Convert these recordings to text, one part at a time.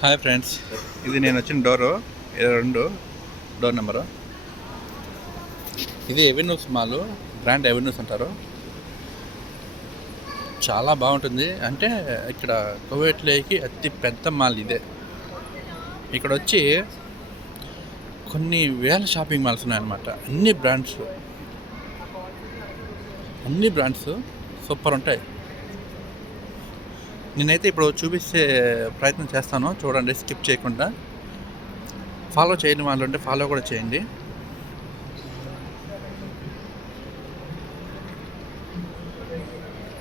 Hi friends, ఇది నేను వచ్చిన డోరు 22 డోర్ నెంబరు. ఇది ఎవెన్యూస్ మాల్, గ్రాండ్ ఎవెన్యూస్ అంటారు. చాలా బాగుంటుంది. అంటే ఇక్కడ కువైట్లోకి అతి పెద్ద మాల్ ఇదే. ఇక్కడ వచ్చి కొన్ని వేల షాపింగ్ మాల్స్ ఉన్నాయన్నమాట. అన్ని బ్రాండ్స్ సూపర్ ఉంటాయి. నేనైతే ఇప్పుడు చూపిస్తే ప్రయత్నం చేస్తాను, చూడండి స్కిప్ చేయకుండా. ఫాలో చేయని వాళ్ళు ఉంటే ఫాలో కూడా చేయండి.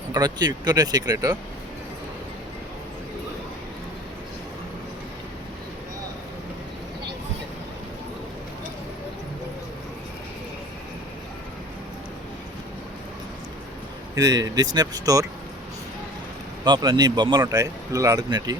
అక్కడ వచ్చి విక్టోరియా సీక్రెట్, ఇది డిస్నీ స్టోర్. లోపల అన్ని బొమ్మలు ఉంటాయి, పిల్లలు ఆడుకునేటి.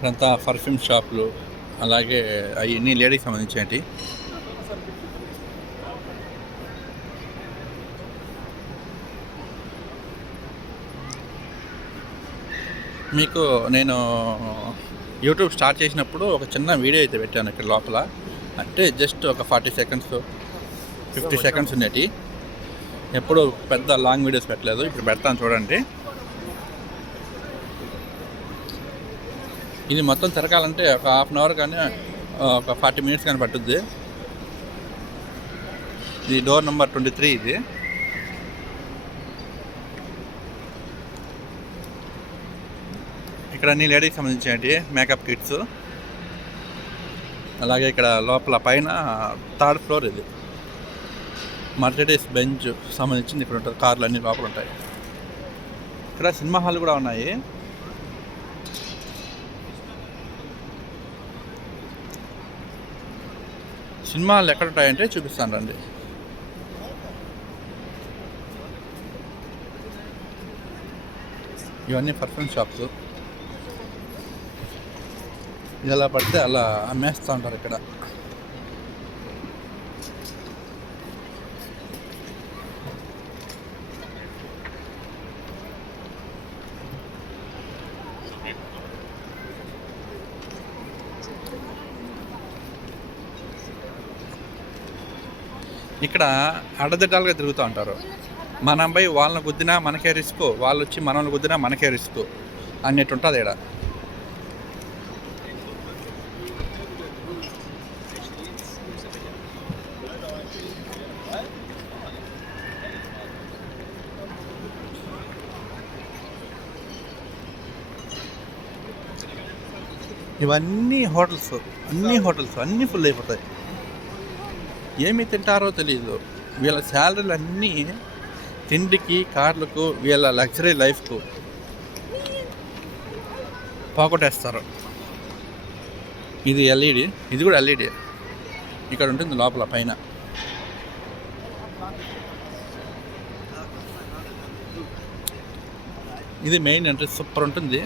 ఇదంతా పర్ఫ్యూమ్ షాపులు, అలాగే అవన్నీ లేడీకి సంబంధించినవి. మీకు నేను యూట్యూబ్ స్టార్ట్ చేసినప్పుడు ఒక చిన్న వీడియో అయితే పెట్టాను ఇక్కడ లోపల. అంటే జస్ట్ ఒక 40 సెకండ్స్ 50 సెకండ్స్ ఉండేటి. ఎప్పుడు పెద్ద లాంగ్ వీడియోస్ పెట్టలేదు. ఇప్పుడు పెడతాను చూడండి. ఇది మొత్తం తిరగాలంటే ఒక హాఫ్ అన్ అవర్ కానీ ఒక 40 మినిట్స్ కానీ పట్టుద్ది. ఇది డోర్ నెంబర్ 23. ఇది ఇక్కడ అన్ని లేడీకి సంబంధించినవి మేకప్ కిట్స్. అలాగే ఇక్కడ లోపల పైన 3rd ఫ్లోర్ ఇది మర్సిడీస్ బెంజ్ సంబంధించింది ఇక్కడ ఉంటుంది. కార్లు అన్నీ లోపల ఉంటాయి. ఇక్కడ సినిమా హాల్ కూడా ఉన్నాయి. సినిమా హాల్ ఎక్కడ ఉంటాయంటే చూపిస్తాను రండి. ఇవన్నీ పర్ఫ్యూమ్ షాప్స్. ఎలా పడితే అలా అమ్మేస్తూ ఉంటారు ఇక్కడ. ఇక్కడ అడ్డదిడ్డాలుగా తిరుగుతూ ఉంటారు. మన అబ్బాయి వాళ్ళని గుద్దినా మనకే రిస్క్, వాళ్ళు వచ్చి మనల్ని గుద్దినా మనకే రిస్క్ అన్నట్టు ఉంటుంది ఇక్కడ. ఇవన్నీ హోటల్స్, అన్నీ ఫుల్ అయిపోతాయి. ఏమి తింటారో తెలియదు. వీళ్ళ శాలరీలు అన్నీ తిండికి, కార్లకు, వీళ్ళ లగ్జరీ లైఫ్కు పోగొట్టేస్తారు. ఇది ఎల్ఈడి, ఇది కూడా ఎల్ఈడి. ఇక్కడ ఉంటుంది లోపల పైన. ఇది మెయిన్ ఎంట్రీ. సూపర్ ఉంటుంది,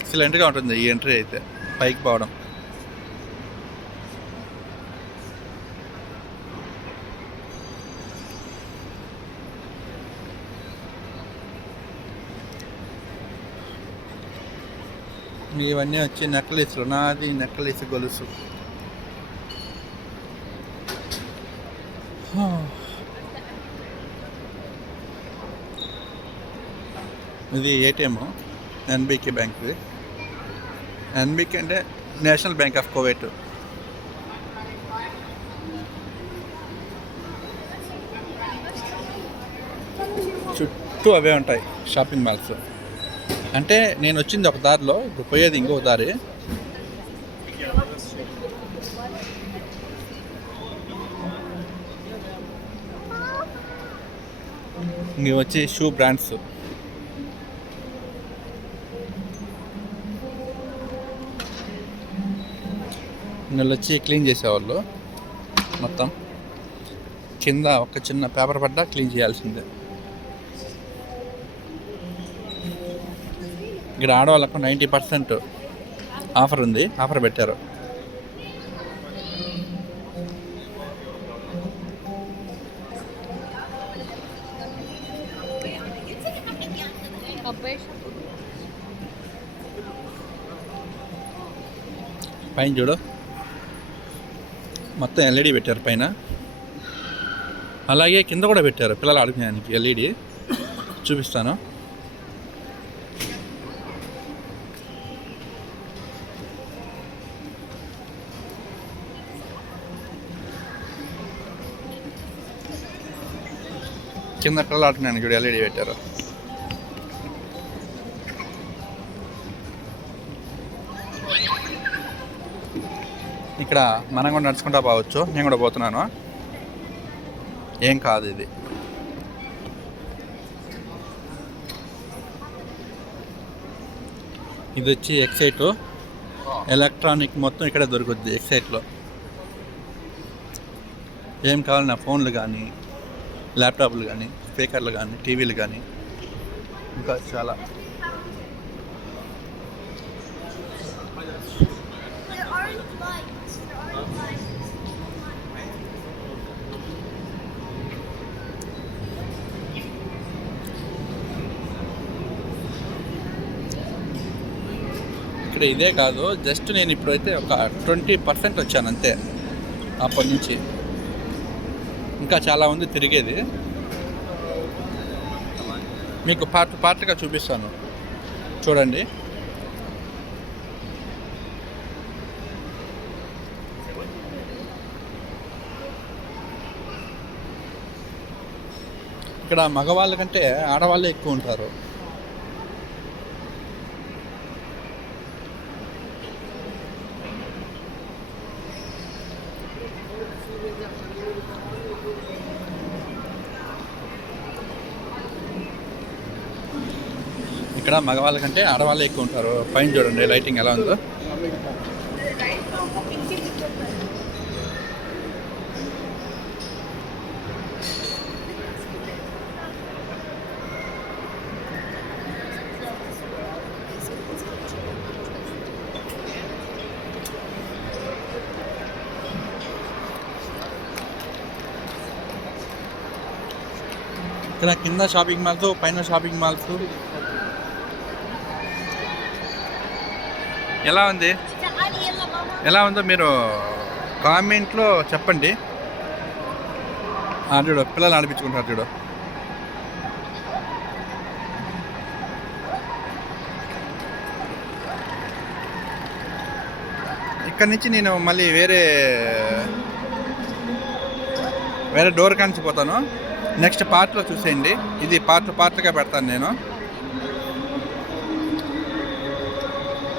ఎక్సలెంట్గా ఉంటుంది ఈ ఎంట్రీ అయితే. పైకి పోవడం ఇవన్నీ వచ్చి నెక్లెస్లు. నాది నెక్లెస్ గొలుసు. ఇది ఏటీఎం, ఎన్బికే బ్యాంక్ది. ఎన్బికే అంటే నేషనల్ బ్యాంక్ ఆఫ్ కువైట్. చుట్టూ అవే ఉంటాయి షాపింగ్ మాల్స్. అంటే నేను వచ్చింది ఒక దారిలో, ఇప్పుడు పోయేది ఇంకొక దారి. ఇంక వచ్చి షూ బ్రాండ్స్. వీళ్ళు వచ్చి క్లీన్ చేసేవాళ్ళు. మొత్తం కింద ఒక చిన్న పేపర్ పడ్డా క్లీన్ చేయాల్సిందే. ఇక్కడ ఆడవాళ్ళకు 90% ఆఫర్ ఉంది, ఆఫర్ పెట్టారు. పైన చూడు, మొత్తం ఎల్ఈడి పెట్టారు పైన. అలాగే కింద కూడా పెట్టారు పిల్లలు ఆడుకునేదానికి ఎల్ఈడి. చూపిస్తాను. కింద పిల్లలు ఆడుకునేదానికి చూడు ఎల్ఈడి పెట్టారు. ఇక్కడ మనం కూడా నడుచుకుంటా పోవచ్చు. నేను కూడా పోతున్నాను, ఏం కాదు ఇది. ఇది వచ్చి ఎక్సైట్ ఎలక్ట్రానిక్ మొత్తం ఇక్కడ దొరుకుద్ది ఎక్సైట్లో. ఏం కావాలన్నా ఫోన్లు కానీ, ల్యాప్టాప్లు కానీ, స్పీకర్లు కానీ, టీవీలు కానీ, ఇంకా చాలా. ఇక్కడ ఇదే కాదు, జస్ట్ నేను ఇప్పుడైతే ఒక 20% వచ్చాను అంతే. అప్పటి నుంచి ఇంకా చాలా ఉంది తిరిగేది. మీకు పార్ట్గా చూపిస్తాను, చూడండి. ఇక్కడ మగవాళ్ళ కంటే ఆడవాళ్ళే ఎక్కువ ఉంటారు. ఇక్కడ మగవాళ్ళ కంటే ఆడవాళ్ళే ఎక్కువ ఉంటారు. పైన చూడండి లైటింగ్ ఎలా ఉందో. ఇక్కడ కింద షాపింగ్ మాల్స్, పైన షాపింగ్ మాల్స్. ఎలా ఉందో మీరు కామెంట్లో చెప్పండి. చూడు పిల్లలు ఆడిపించుకుంటారు చూడు. ఇక్కడ నుంచి నేను మళ్ళీ వేరే డోర్ కానిచ్చిపోతాను. నెక్స్ట్ పార్ట్లో చూసేయండి. ఇది పార్ట్గా పెడతాను నేను.